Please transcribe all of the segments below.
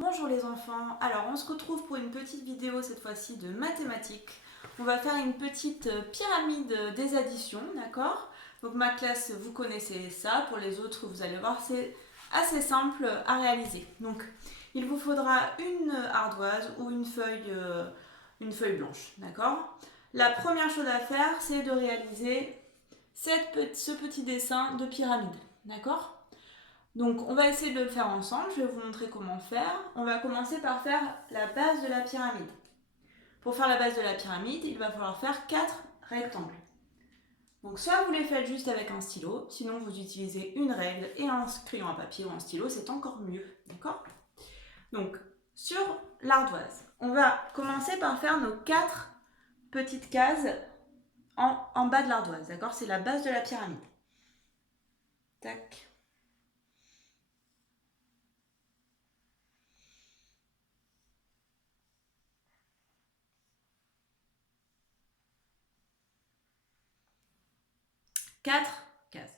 Bonjour les enfants, alors on se retrouve pour une petite vidéo cette fois-ci de mathématiques. On va faire une petite pyramide des additions, d'accord? Donc ma classe, vous connaissez ça, pour les autres vous allez voir c'est assez simple à réaliser. Donc il vous faudra une ardoise ou une feuille blanche, d'accord? La première chose à faire c'est de réaliser ce petit dessin de pyramide, d'accord? Donc on va essayer de le faire ensemble, je vais vous montrer comment faire. On va commencer par faire la base de la pyramide. Pour faire la base de la pyramide, il va falloir faire 4 rectangles. Donc soit vous les faites juste avec un stylo, sinon vous utilisez une règle et un crayon à papier ou un stylo, c'est encore mieux, d'accord? Donc sur l'ardoise, on va commencer par faire nos 4 petites cases en bas de l'ardoise, d'accord? C'est la base de la pyramide. Tac. Quatre cases.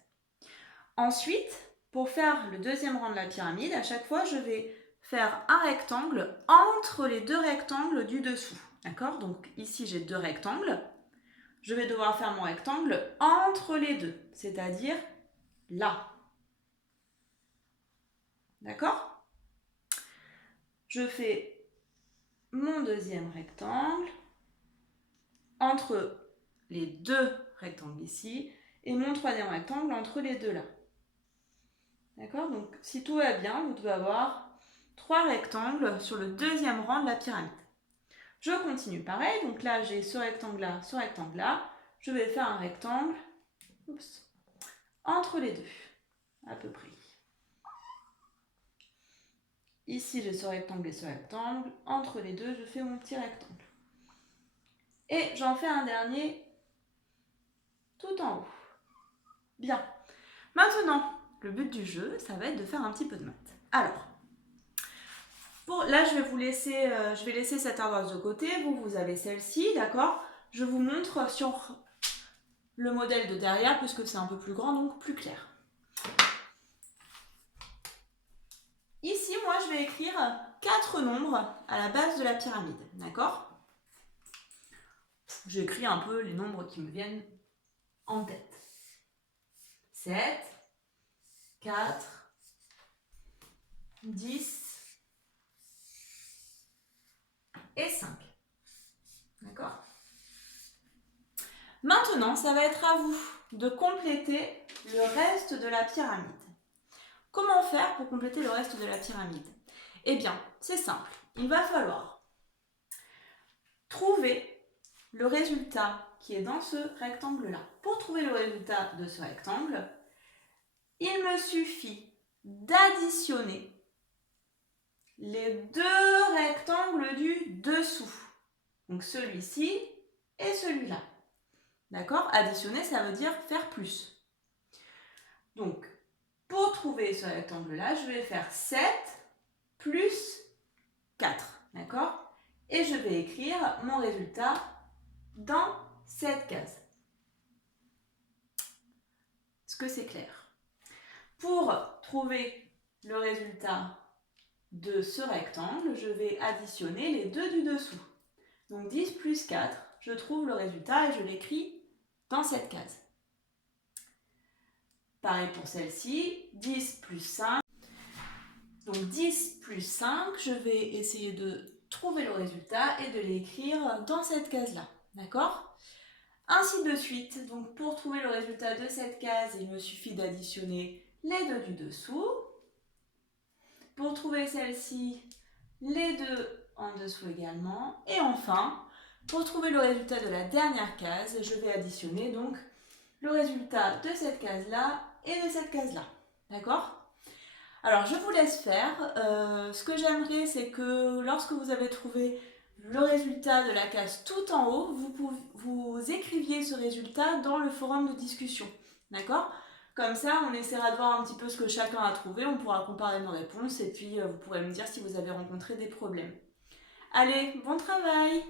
Ensuite, pour faire le deuxième rang de la pyramide, à chaque fois, je vais faire un rectangle entre les deux rectangles du dessous. D'accord? Donc ici, j'ai 2 rectangles. Je vais devoir faire mon rectangle entre les deux, c'est-à-dire là. D'accord? Je fais mon deuxième rectangle entre les 2 rectangles ici et mon troisième rectangle entre les deux là. D'accord? Donc, si tout va bien, vous devez avoir 3 rectangles sur le deuxième rang de la pyramide. Je continue pareil. Donc là, j'ai ce rectangle-là, ce rectangle-là. Je vais faire un rectangle entre les deux, à peu près. Ici, j'ai ce rectangle et ce rectangle. Entre les deux, je fais mon petit rectangle. Et j'en fais un dernier tout en haut. Bien. Maintenant, le but du jeu, ça va être de faire un petit peu de maths. Alors, là, je vais laisser cette ardoise de côté. Vous avez celle-ci, d'accord? Je vous montre sur le modèle de derrière, puisque c'est un peu plus grand, donc plus clair. Ici, moi, je vais écrire 4 nombres à la base de la pyramide, d'accord? J'écris un peu les nombres qui me viennent en tête. 7, 4, 10 et 5. D'accord? Maintenant, ça va être à vous de compléter le reste de la pyramide. Comment faire pour compléter le reste de la pyramide? Eh bien, c'est simple. Il va falloir trouver le résultat qui est dans ce rectangle-là. Pour trouver le résultat de ce rectangle, il me suffit d'additionner les 2 rectangles du dessous. Donc celui-ci et celui-là. D'accord? Additionner, ça veut dire faire plus. Donc, pour trouver ce rectangle-là, je vais faire 7 plus 4. D'accord? Et je vais écrire mon résultat dans cette case. Est-ce que c'est clair? Pour trouver le résultat de ce rectangle, je vais additionner les 2 du dessous. Donc 10 plus 4, je trouve le résultat et je l'écris dans cette case. Pareil pour celle-ci, 10 plus 5. Donc 10 plus 5, je vais essayer de trouver le résultat et de l'écrire dans cette case-là. D'accord? Ainsi de suite. Donc pour trouver le résultat de cette case, il me suffit d'additionner les 2 du dessous. Pour trouver celle-ci, les 2 en dessous également. Et enfin, pour trouver le résultat de la dernière case, je vais additionner donc le résultat de cette case-là et de cette case-là. D'accord? Alors, je vous laisse faire. Ce que j'aimerais, c'est que lorsque vous avez trouvé le résultat de la case tout en haut, vous écriviez ce résultat dans le forum de discussion. D'accord? Comme ça, on essaiera de voir un petit peu ce que chacun a trouvé, on pourra comparer nos réponses et puis vous pourrez me dire si vous avez rencontré des problèmes. Allez, bon travail!